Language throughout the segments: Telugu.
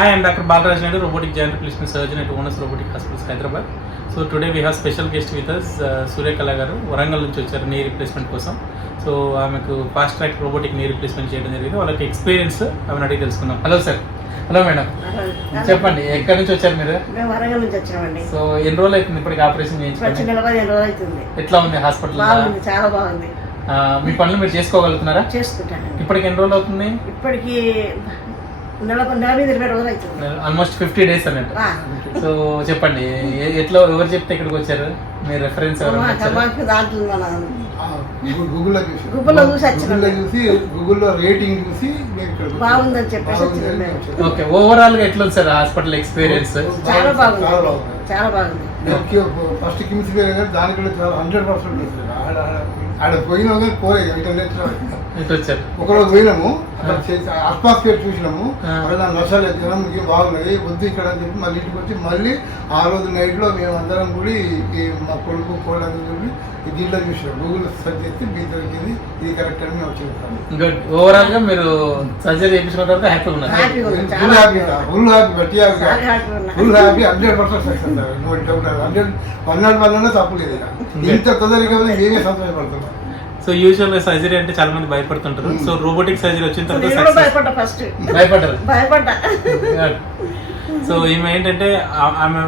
Hi, I'm Dr. Balraj Naidu, robotic giant replacement surgeon at Onus Robotic Hospitals, Hyderabad. So today we have special guest with us, uh, సూర్య కళ గారు. వరంగల్ నుంచి వచ్చారు నీ రిప్లేస్మెంట్ కోసం. సో ఆమెకు fast track robotic knee replacement చేయడం జరిగింది. వాళ్ళకి ఎక్స్పీరియన్స్ ఆమెను అడిగి తెలుసుకున్నాం హలో సార్ హలో మేడం చెప్పండి ఎక్కడి నుంచి వచ్చారు మీరు? వరంగల్ నుంచి వచ్చినామండి సో ఎన్ని రోజులు అవుతుంది ఇప్పటికి ఆపరేషన్ చేయించుకోండి ఎట్లా ఉంది హాస్పిటల్ చాలా బాగుంది. మీ పనులు మీరు చేసుకోగలుగుతున్నారా? చేసుకుంటానండి. ఇప్పటికి ఎన్ని రోజులు అవుతుంది? ఇప్పటికి ఆల్మోస్ట్ ఫిఫ్టీ డేస్ అన్నట్టు. సో చెప్పండి ఎట్లా ఎవరు చెప్తే ఇక్కడికి వచ్చారు? మీ రెఫరెన్స్ గూగుల్లో చూసి. గూగుల్లో చూసి వచ్చినాం. గూగుల్లో చూసి గూగుల్లో రేటింగ్ చూసి. బాగుందని చెప్పేసి. ఓకే ఓవరాల్గా ఎట్లా ఉంది సార్ హాస్పిటల్ ఎక్స్పీరియన్స్? చాలా బాగుంది. చాలా బాగుంది. ఫస్ట్ కిమ్స్ దానికంటే చాలా హండ్రెడ్ పర్సెంట్ వస్తుంది ఆడ ఆడ- పోయినా కానీ పోలేదు ఇంటర్నెట్ ఇటు వచ్చారు. ఒకరోజు పోయినాము అట్మాస్ఫియర్ చూసినాము. అక్కడ ఎత్తినాం మీకు బాగున్నది వద్దు ఇక్కడ అని చెప్పి మళ్ళీ ఇంటికి వచ్చి మళ్ళీ ఆ రోజు నైట్లో మేము అందరం కూడా మా కొడుకు కూడి ఈ దీంట్లో చూసినాం. గూగుల్ సెర్చ్ చేసి మీ దొరికింది ఇది కరెక్ట్ అని మేము వచ్చి గుడ్ ఓవరాల్గా మీరు సర్జరీ చేయించుకున్న తర్వాత హ్యాపీ ఉన్నారు. ఫుల్ హ్యాపీ ఫుల్ హ్యాపీ బట్టి చాలా హ్యాపీగా ఉన్నా. Full happy hundred percent success doubt hundred hundred వల్ల తప్పు లేదు ఇక. ఇంత తొందరగా సో యూజువల్గా సర్జరీ అంటే చాలా మంది భయపడుతుంటారు. సో రోబోటిక్ సర్జరీ వచ్చిన తర్వాత నేను కూడా సక్సెస్ భయపడ్డా ఫస్ట్ భయపడ్డారు? భయపడ్డా. సో ఈమె ఏంటంటే ఆమె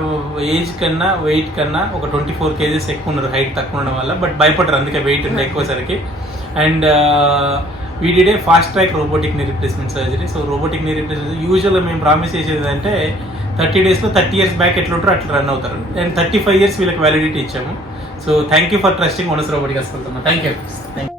ఏజ్ కన్నా వెయిట్ కన్నా ఒక ట్వంటీ ఫోర్ కేజెస్ ఎక్కువ ఉన్నారు హైట్ తక్కువ ఉండడం వల్ల. బట్ భయపడరు అందుకే వెయిట్ ఉంది ఎక్కువ సరికి. And వీడిడే fast track robotic knee replacement surgery so robotic knee replacement యూజువల్గా మేము ప్రామిస్ చేసేది అంటే థర్టీ డేస్లో థర్టీ ఇయర్స్ బ్యాక్ ఎట్లా ఉంటారో అట్లా రన్ అవుతారు. అండ్ థర్టీ ఫైవ్ ఇయర్స్ వీళ్ళకి వ్యాలిడిటీ ఇచ్చాము. So thank you for trusting onus robotic hospital thank you thank